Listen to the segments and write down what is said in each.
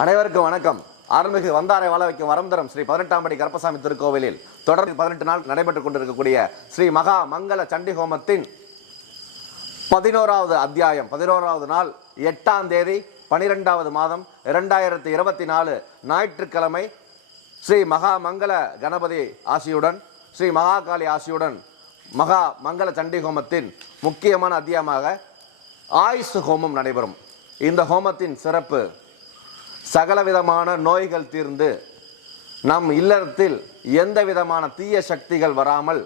அனைவருக்கும் வணக்கம். அருள்மிகு வந்தாரை வாழ வைக்கும் வரம் தரும் ஸ்ரீ 18ஆம் படி கருப்பசாமி திருக்கோவிலில் தொடர்ந்து 18 நாள் நடைபெற்றுக் கொண்டிருக்கக்கூடிய ஸ்ரீ மகா மங்கள சண்டி ஹோமத்தின் 11வது அத்தியாயம் 11வது நாள் 8ஆம் தேதி 12வது மாதம் 2024 ஞாயிற்றுக்கிழமை ஸ்ரீ மகா மங்கள கணபதி ஆசியுடன் ஸ்ரீ மகாகாளி ஆசியுடன் மகா மங்கள சண்டி ஹோமத்தின் முக்கியமான அத்தியாயமாக ஆயுஷ் ஹோமம் நடைபெறும். இந்த ஹோமத்தின் சிறப்பு சகலவிதமான நோய்கள் தீர்ந்து நம் இல்லறத்தில் எந்த விதமான தீய சக்திகள் வராமல்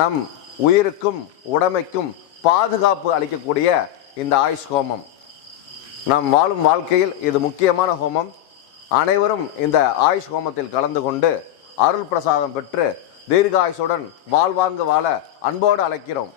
நம் உயிருக்கும் உடமைக்கும் பாதுகாப்பு அளிக்கக்கூடிய இந்த ஆயுஷ் ஹோமம். நாம் வாழும் வாழ்க்கையில் இது முக்கியமான ஹோமம். அனைவரும் இந்த ஆயுஷ் ஹோமத்தில் கலந்து கொண்டு அருள் பிரசாதம் பெற்று தீர்காயுசுடன் வாழ்வாங்கு வாழ அன்போடு அழைக்கிறோம்.